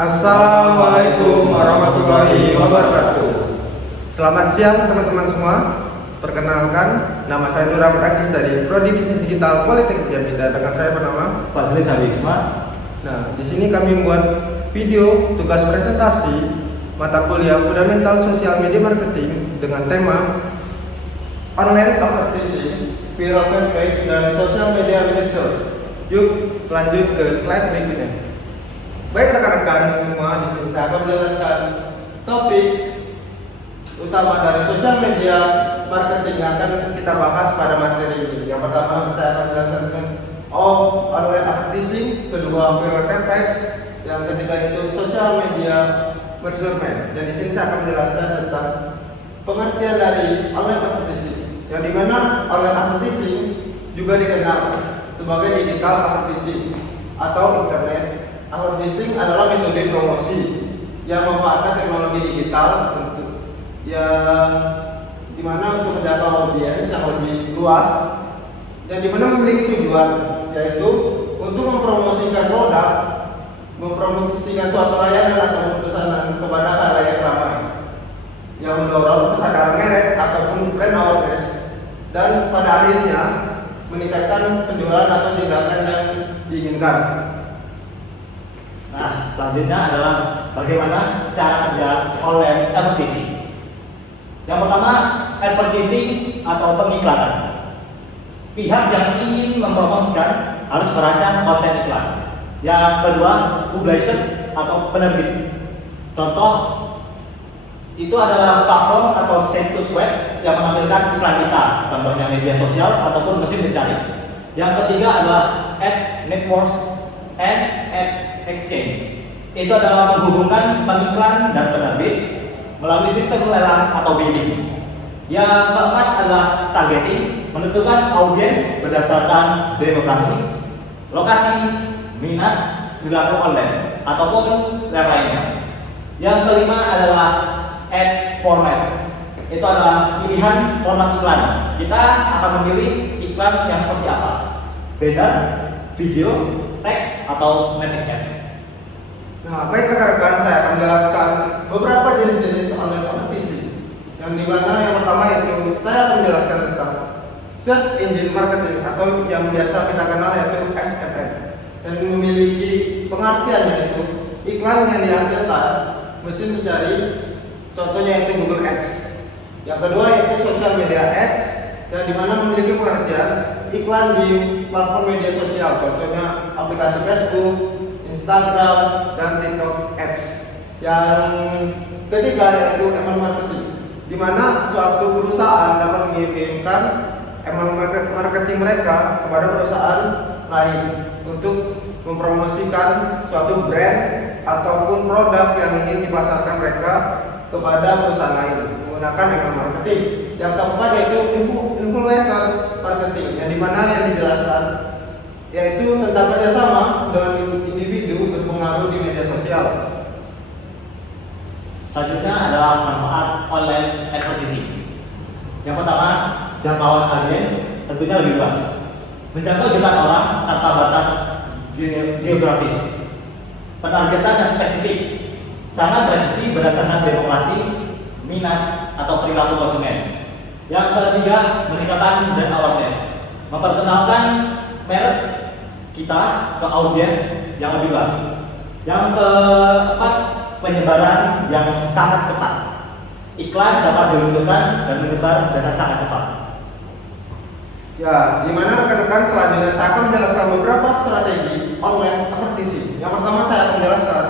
Assalamualaikum warahmatullahi wabarakatuh. Selamat siang teman-teman semua. Perkenalkan, nama saya Nur Ahmad Agis dari Prodi Bisnis Digital Politeknik Jambi dan rekan saya bernama Fazlis Alisma. Nah, di sini kami membuat video tugas presentasi mata kuliah Fundamental Sosial Media Marketing dengan tema Online Advertising, Viral Campaign, dan Social Media Manager. Yuk, lanjut ke slide berikutnya. Baik rekan-rekan semua, di sini saya akan menjelaskan topik utama dari sosial media marketing yang akan kita bahas pada materi ini. Yang pertama saya akan menjelaskan dengan online advertising, kedua viral campaigns, yang ketiga itu social media measurement. Dan di sini saya akan menjelaskan tentang pengertian dari online advertising, yang dimana online advertising juga dikenal sebagai digital advertising atau internet advertising adalah metode promosi yang memanfaatkan teknologi digital untuk dimana untuk menjangkau audiens yang lebih luas dan dimana memiliki tujuan, yaitu untuk mempromosikan produk, mempromosikan suatu layanan atau pesanan kepada khalayak ramai yang mendorong kesadaran merek ataupun brand awareness dan pada akhirnya meningkatkan penjualan atau tindakan yang diinginkan. Nah, selanjutnya adalah bagaimana cara kerja online advertising. Yang pertama, advertising atau pengiklanan. Pihak yang ingin mempromosikan harus merancang konten iklan. Yang kedua, publisher atau penerbit. Contoh itu adalah platform atau situs web yang menampilkan iklan kita, contohnya media sosial ataupun mesin pencari. Yang ketiga adalah ad networks and ad exchange. Itu adalah menghubungkan pengiklan dan penerbit melalui sistem lelang atau bidding. Yang keempat adalah targeting, menentukan audiens berdasarkan demografi, lokasi, minat, perilaku online ataupun yang lainnya. Yang kelima adalah ad formats. Itu adalah pilihan format iklan. Kita akan memilih iklan yang seperti apa? Banner, video, teks, atau native ads. Nah, baik rekan-rekan, saya akan menjelaskan beberapa jenis-jenis online advertising. Yang dimana yang pertama itu saya akan menjelaskan tentang search engine marketing atau yang biasa kita kenal yaitu SEM, dan memiliki pengertian yaitu iklan yang dihasilkan mesin mencari, contohnya itu Google Ads. Yang kedua yaitu social media ads, yang dimana memiliki pengertian iklan di platform media sosial, contohnya aplikasi Facebook, Instagram, dan TikTok Ads. Yang ketiga yaitu email marketing, di mana suatu perusahaan dapat mengirimkan email marketing mereka kepada perusahaan lain untuk mempromosikan suatu brand ataupun produk yang ingin dipasarkan mereka kepada perusahaan lain menggunakan email marketing. Yang keempat yaitu influencer marketing, yang dimana yang dijelaskan yaitu tentang kerjasama dengan individu berpengaruh di media sosial. Selanjutnya adalah manfaat online advertising. Yang pertama, jangkauan audiens tentunya lebih luas, menjangkau jutaan orang tanpa batas geografis. Penargetan yang spesifik, sangat presisi berdasarkan demografi, minat, atau perilaku konsumen. Yang ketiga, meningkatkan brand awareness, memperkenalkan merek kita ke audiens yang lebih luas. Yang keempat, penyebaran yang sangat cepat. Iklan dapat diluncurkan dan menyebar dengan sangat cepat. Ya, di mana rekan-rekan selanjutnya saya akan menjelaskan beberapa strategi online advertising. Yang pertama saya akan menjelaskan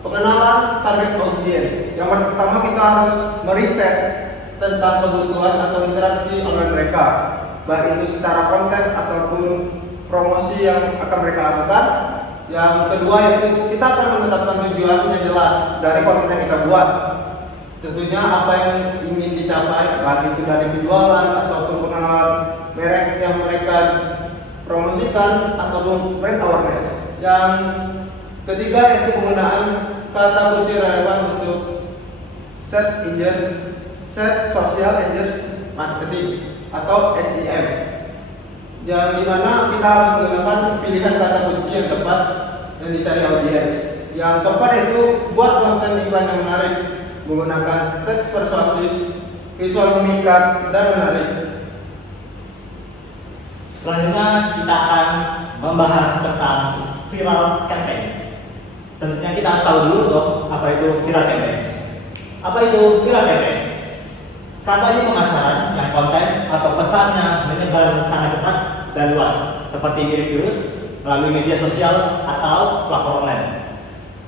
pengenalan target audience. Yang pertama kita harus meriset tentang kebutuhan atau interaksi online mereka, baik itu secara konten ataupun promosi yang akan mereka lakukan. Yang kedua yaitu kita akan menetapkan tujuan yang jelas dari konten yang kita buat. Tentunya apa yang ingin dicapai, baik itu dari penjualan ataupun pengenalan merek yang mereka promosikan ataupun brand awareness. Yang ketiga yaitu penggunaan kata kunci relevan untuk search social engine marketing atau SEM, yang dimana kita harus menggunakan pilihan kata kunci yang tepat yang dicari audiens. Yang keempat itu buat konten iklan yang menarik menggunakan teks persuasif, visual memikat, dan menarik. Selanjutnya kita akan membahas tentang viral campaign. Tentunya kita harus tahu dulu dong apa itu viral campaign. Apa itu viral campaign? Kampanye pemasaran yang konten atau pesannya menyebar sangat cepat dan luas, seperti mirip virus melalui media sosial atau platform online.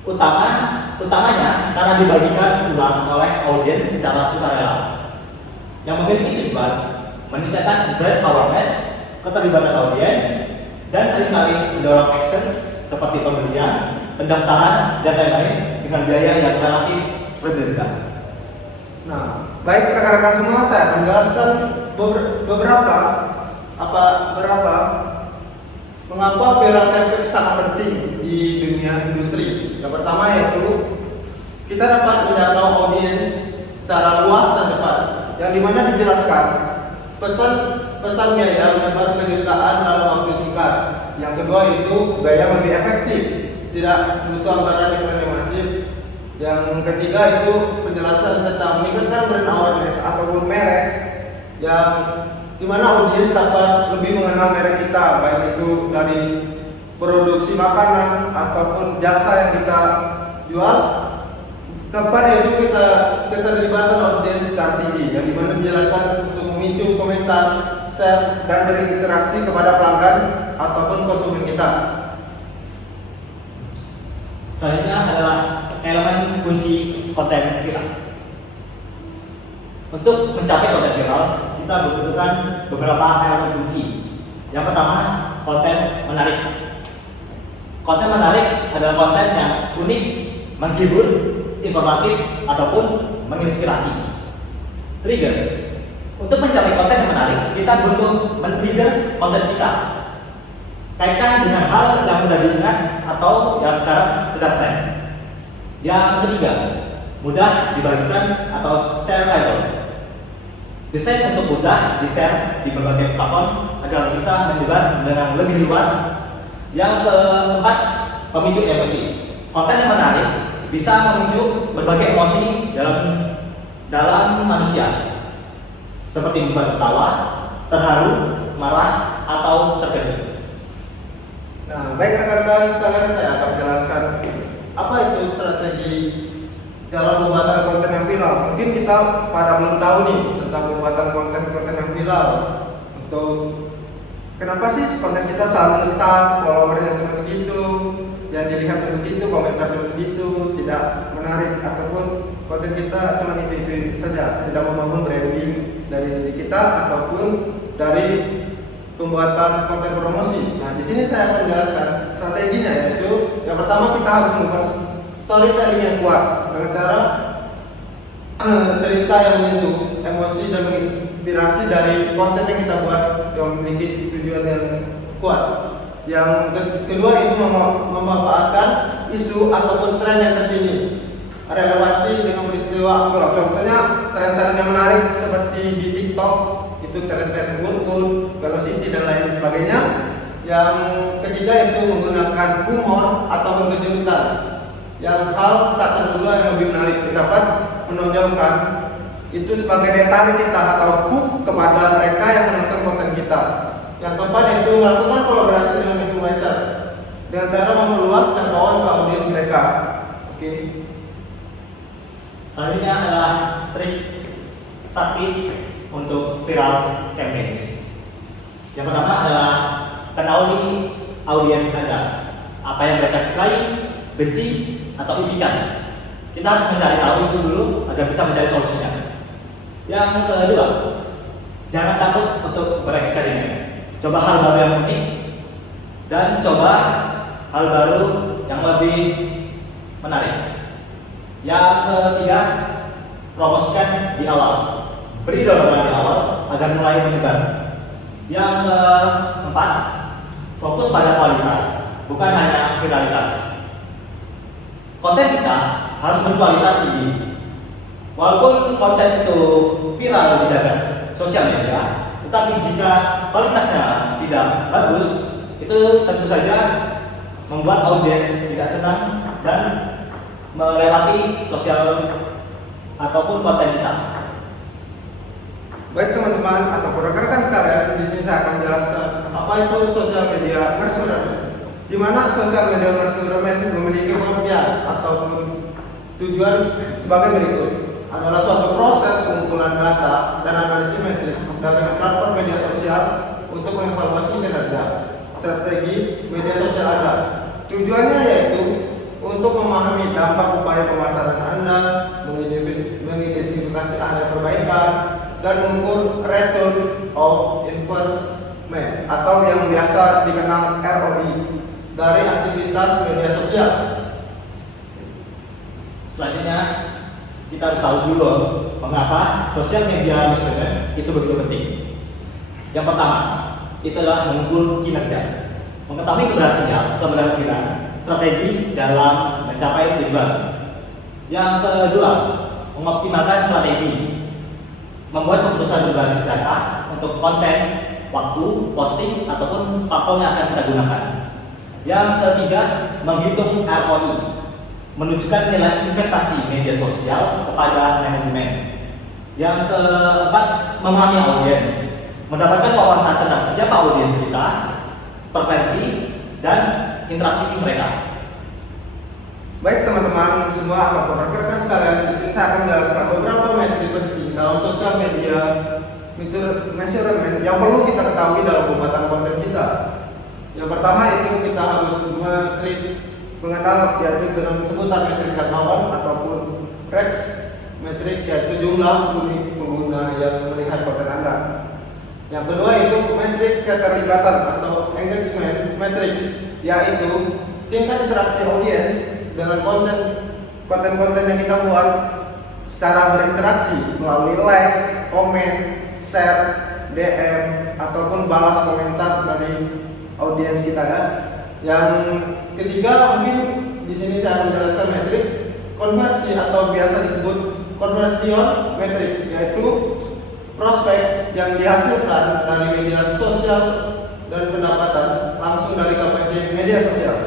Utamanya karena dibagikan ulang oleh audiens secara sukarela, yang memiliki tujuan meningkatkan brand awareness, keterlibatan audiens, dan seringkali mendorong action seperti pembelian, pendaftaran, dan lain-lain dengan biaya yang relatif rendah. Nah, baik rekan-rekan semua, saya akan menjelaskan beberapa mengapa viral campaign sangat penting di dunia industri. Yang pertama yaitu kita dapat menjangkau audiens secara luas dan cepat, yang dimana dijelaskan pesan biaya menyebar ke jutaan dalam waktu singkat. Yang kedua itu biaya yang lebih efektif, tidak butuh anggaran iklan yang masif. Yang ketiga itu penjelasan tentang meningkatkan brand awareness ataupun merek, yang dimana audiens dapat lebih mengenal merek kita, baik itu dari produksi makanan ataupun jasa yang kita jual. Keempat yaitu keterlibatan audiens secara tinggi, yang dimana dijelaskan untuk memicu komentar, share, dan berinteraksi kepada pelanggan ataupun konsumen kita. Selanjutnya adalah elemen kunci konten viral. Untuk mencapai konten viral, kita membutuhkan beberapa elemen kunci. Yang pertama, konten menarik. Konten menarik adalah konten yang unik, menghibur, informatif, ataupun menginspirasi. Triggers. Untuk mencapai konten yang menarik, kita butuh men-trigger konten kita. Kaitkan dengan hal yang mudah diingat atau yang sekarang sedang tren. Yang ketiga, mudah dibagikan atau shareable. Desain untuk mudah di-share di berbagai platform agar bisa menyebar dengan lebih luas. Yang keempat, pemicu emosi. Konten yang menarik bisa memicu berbagai emosi dalam manusia, seperti membuat tertawa, terharu, marah, atau terkejut. Nah, baik rekan-rekan sekalian, saya akan menjelaskan apa itu strategi dalam pembuatan konten yang viral. Mungkin kita pada belum tahu nih tentang pembuatan konten yang viral. Untuk kenapa sih konten kita selalu nge-stuck, followernya cuma segitu, yang dilihat cuma segitu, komentar cuma segitu, tidak menarik, ataupun konten kita cuma itu saja, tidak membangun branding dari diri kita ataupun dari pembuatan konten promosi. Nah, di sini saya akan menjelaskan strateginya, yaitu yang pertama kita harus membuat storytelling yang kuat dengan cara cerita yang menyentuh emosi dan menginspirasi dari konten yang kita buat yang memiliki tujuan yang kuat. Yang kedua itu memanfaatkan isu ataupun tren yang terkini, relevansi dengan peristiwa aktual. Contohnya tren-tren yang menarik seperti di TikTok, itu tren-tren good, velocity dan lain sebagainya. Yang ketiga itu menggunakan humor atau kejutan, yang hal tak terduga yang lebih menarik dapat menonjolkan itu sebagai daya tarik kita atau hook kepada mereka yang menonton konten kita. Yang keempat yaitu melakukan kolaborasi dengan influencer dengan cara memperluas jangkauan ke audiens mereka. Oke. Selanjutnya adalah trik taktis untuk viral campaign. Yang pertama adalah kenali audiens Anda, apa yang mereka sukai, benci, atau impikan. Kita harus mencari tahu itu dulu agar bisa mencari solusinya. Yang kedua, jangan takut untuk bereksperimen. Coba hal baru yang unik dan coba hal baru yang lebih menarik. Yang ketiga, promosikan di awal. Beri dorongan di awal agar mulai menyebar. Yang keempat, fokus pada kualitas, bukan hanya viralitas. Konten kita harus berkualitas tinggi. Walaupun konten itu viral di jagat sosial media, tetapi jika kualitasnya tidak bagus, itu tentu saja membuat audiens tidak senang dan melewati sosial ataupun konten kita. Baik teman-teman atau rekan-rekan sekalian, di sini saya akan menjelaskan apa itu sosial media nurseryment. Di mana sosial media nurseryment memiliki pengertian ataupun tujuan sebagai berikut. Adalah suatu proses pengumpulan data dan analisis metrik dari platform media sosial untuk mengevaluasi kinerja strategi media sosial Anda. Tujuannya yaitu untuk memahami dampak upaya pemasaran Anda, mengidentifikasi area perbaikan, dan mengukur return of investment atau yang biasa dikenal ROI dari aktivitas media sosial. Selanjutnya kita harus tahu dulu mengapa sosial media nurseryment itu begitu penting. Yang pertama, itu adalah mengukur kinerja, mengetahui keberhasilan strategi dalam mencapai tujuan. Yang kedua, mengoptimalkan strategi, membuat keputusan berbasis data untuk konten, waktu, posting, ataupun platform yang akan kita gunakan. Yang ketiga, menghitung ROI, menunjukkan nilai investasi media sosial kepada manajemen. Yang keempat, memahami audiens, mendapatkan wawasan tentang siapa audiens kita, preferensi, dan interaksi mereka. Baik teman-teman semua ataupun rekan-rekan sekalian, di sini saya akan menjelaskan beberapa metrik penting dalam sosial media measurement yang perlu kita ketahui dalam pembuatan konten kita. Yang pertama itu kita harus mengenal yaitu dengan sebutan metrik jangkauan ataupun reach metrik, yaitu jumlah pengguna yang melihat konten Anda. Yang kedua itu metrik keterlibatan atau engagement metrik, yaitu tingkat interaksi audiens dengan konten-konten yang kita buat secara berinteraksi melalui like, komen, share, DM ataupun balas komentar dari audiens kita ya. Yang ketiga mungkin di sini saya menjelaskan metrik konversi atau biasa disebut conversion metrik, yaitu prospek yang dihasilkan dari media sosial dan pendapatan langsung dari kampanye media sosial.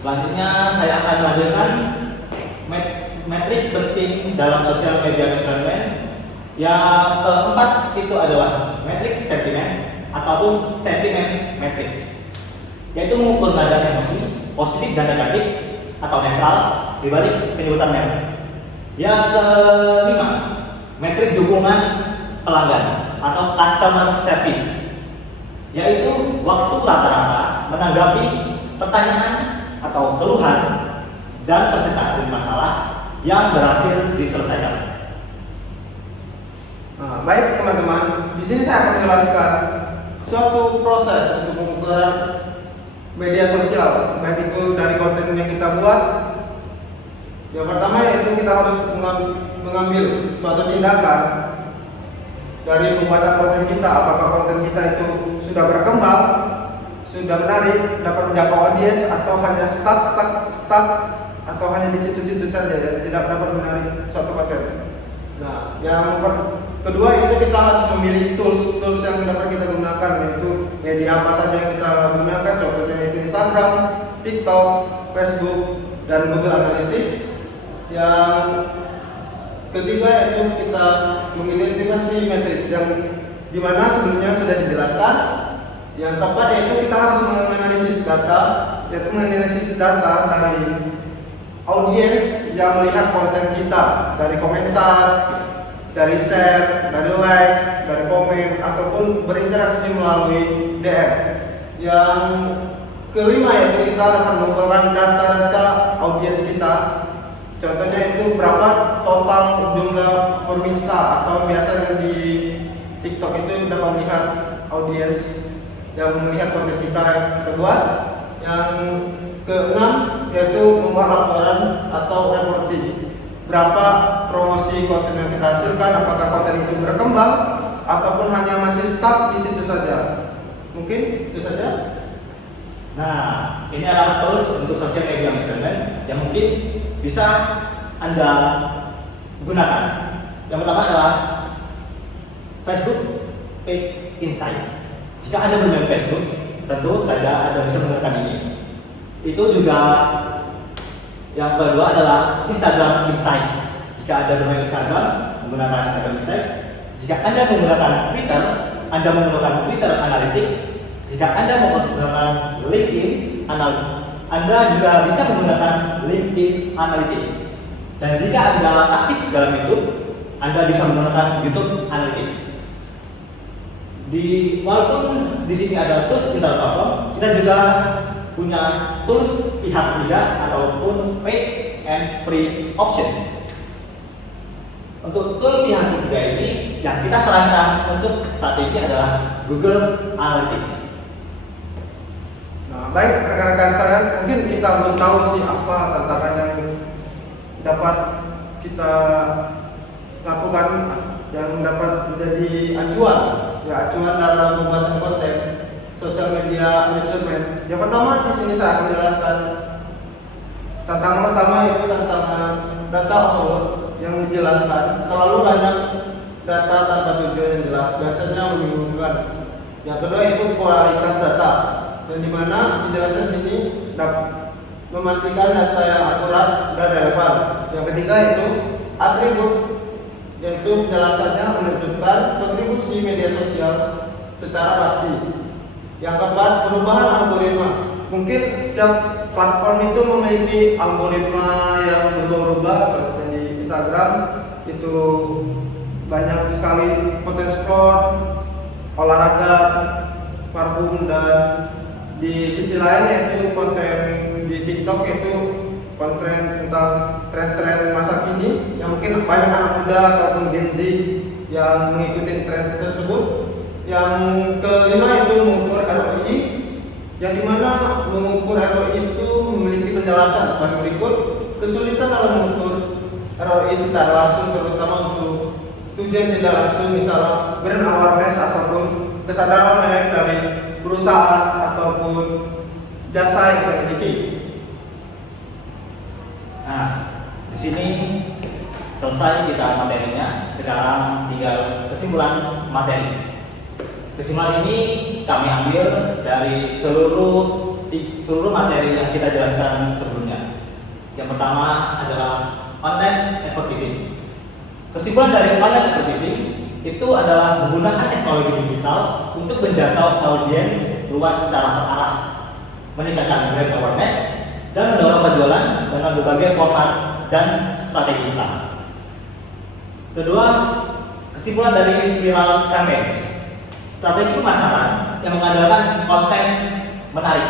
Selanjutnya saya akan melanjutkan metrik penting dalam sosial media measurement. Yang keempat itu adalah metrik sentiment ataupun sentiment matrix, yaitu mengukur nada emosi positif dan negatif atau netral dibalik penyebutan merek. Yang kelima, metrik dukungan pelanggan atau customer service, yaitu waktu rata-rata menanggapi pertanyaan atau keluhan dan presentasi masalah yang berhasil diselesaikan. Nah, baik teman-teman, di sini saya akan menjelaskan suatu proses untuk pengukuran media sosial, baik itu dari konten yang kita buat. Yang pertama yaitu kita harus mengambil suatu tindakan dari pembuatan konten kita. Apakah konten kita itu sudah berkembang, sudah menarik, dapat menjangkau audiens, atau hanya stuck atau hanya di situ-situ saja yang tidak dapat menarik suatu konten. Nah, yang kedua itu kita harus memilih tools yang dapat kita gunakan, yaitu media apa saja yang kita gunakan, contohnya itu Instagram, TikTok, Facebook, dan Google Analytics. Yang ketiga itu kita mengidentifikasi metrik yang dimana sebelumnya sudah dijelaskan. Yang keempat yaitu kita harus menganalisis data, yaitu menganalisis data dari audiens yang melihat konten kita, dari komentar, dari share, dari like, dari komen, ataupun berinteraksi melalui DM. Yang kelima yaitu kita dapat mengumpulkan data-data audiens kita. Contohnya itu berapa total jumlah pemirsa, atau biasa di TikTok itu dapat melihat audiens yang melihat konten kita yang kita buat. Yang keenam yaitu membuat laporan atau reporting. Berapa promosi konten yang kita hasilkan, apakah konten itu berkembang ataupun hanya masih stuck di situ saja. Mungkin itu saja. Nah, ini adalah tools untuk sosial media measurement yang mungkin bisa Anda gunakan. Yang pertama adalah Facebook Page Insight. Jika Anda bermain Facebook, tentu saja Anda bisa menggunakan ini. Itu juga yang kedua adalah Instagram Insight. Jika Anda bermain Instagram, menggunakan Instagram Insight. Jika Anda menggunakan Twitter, Anda menggunakan Twitter Analytics. Jika Anda menggunakan LinkedIn Analytics, Anda juga bisa menggunakan LinkedIn Analytics. Dan jika Anda aktif dalam YouTube, Anda bisa menggunakan YouTube Analytics. Walaupun di sini ada tools internal platform, kita juga punya tools pihak ketiga ataupun paid and free option. Untuk tool pihak ketiga ini, yang kita sarankan untuk saat ini adalah Google Analytics. Nah, baik rekan-rekan sekalian, mungkin kita belum tahu sih apa tantangan yang dapat kita lakukan yang dapat menjadi acuan dalam pembuatan konten sosial media manajemen. Yang pertama di sini saya akan menjelaskan tantangan pertama yaitu tantangan data overload yang dijelaskan terlalu banyak data tanpa tujuan yang jelas biasanya membingungkan. Yang kedua itu kualitas data dan dimana dijelaskan sini dapat memastikan data yang akurat dan relevan. Yang ketiga itu atribut, yaitu penjelasannya menentukan kontribusi media sosial secara pasti. Yang keempat, perubahan algoritma. Mungkin setiap platform itu memiliki algoritma yang berubah-ubah. Seperti di Instagram itu banyak sekali konten sport, olahraga, parfum, dan di sisi lain yaitu konten di TikTok itu konten tentang tren-tren masa kini yang mungkin banyak anak muda ataupun Gen Z yang mengikuti tren tersebut. Yang kelima itu mengukur ROI, yang dimana mengukur ROI itu memiliki penjelasan sebagai berikut. Kesulitan dalam mengukur ROI secara langsung terutama untuk tujuan tidak langsung, misalnya brand awareness ataupun kesadaran merek dari perusahaan ataupun jasa yang kita miliki. Nah, di sini selesai kita materinya. Sekarang tinggal kesimpulan materi. Kesimpulan ini kami ambil dari seluruh materi yang kita jelaskan sebelumnya. Yang pertama adalah online advertising. Kesimpulan dari online advertising itu adalah menggunakan teknologi digital untuk menjangkau audiens luas secara terarah, meningkatkan brand awareness, dan mendorong penjualan dengan berbagai format dan strategi iklan. Kedua, kesimpulan dari viral campaigns. Strategi pemasaran yang mengandalkan konten menarik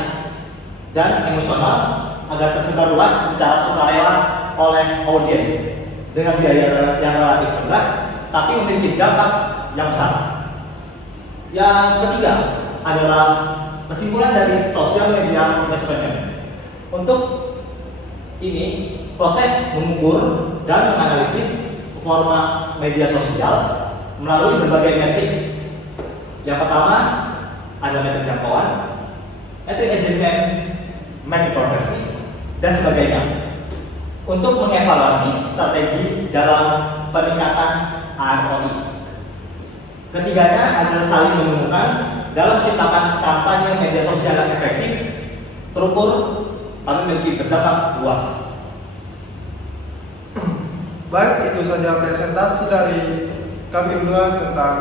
dan emosional agar tersebar luas secara sukarela oleh audiens dengan biaya yang relatif rendah, tapi memiliki dampak yang besar. Yang ketiga adalah kesimpulan dari social media management. Untuk ini, proses mengukur dan menganalisis performa media sosial melalui berbagai metrik. Yang pertama ada metrik jangkauan, metrik engagement, metrik konversi, dan sebagainya. Untuk mengevaluasi strategi dalam peningkatan ROI. Ketiganya adalah saling menemukan dalam menciptakan kampanye media sosial yang efektif, terukur, tapi memiliki berdampak luas. Baik, itu saja presentasi dari kami berdua tentang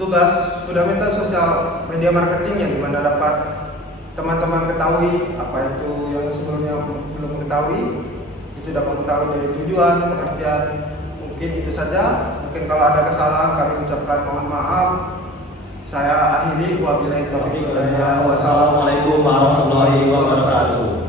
tugas fundamental sosial media marketing yang dimana dapat teman-teman ketahui apa itu yang sebelumnya belum mengetahui, itu dapat mengetahui dari tujuan, pengertian. Mungkin itu saja. Mungkin kalau ada kesalahan kami ucapkan mohon maaf. Saya akhiri, wabillahi taufiq wal hidayah. Wassalamualaikum warahmatullahi wabarakatuh.